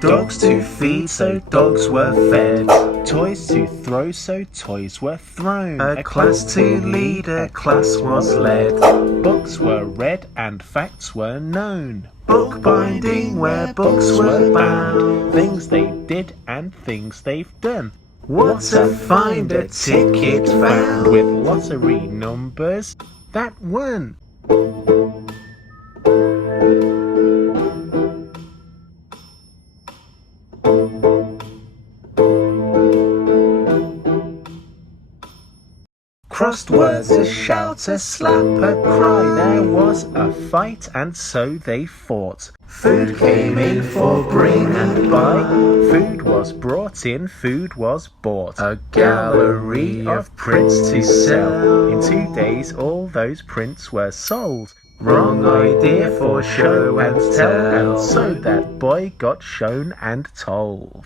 Dogs to feed, so dogs were fed. Toys to throw, so toys were thrown. A class to lead, a class was led. Books were read and facts were known. Bookbinding, where books were bound. Things they did and things they've done. What a find, a ticket found. With lottery numbers that won. Crossed words, a shout, a slap, a cry. There was a fight and so they fought. Food came in for bring and buy. Food was brought in, food was bought. A gallery of prints to sell. In 2 days all those prints were sold. Wrong idea for show and tell. And so that boy got shown and told.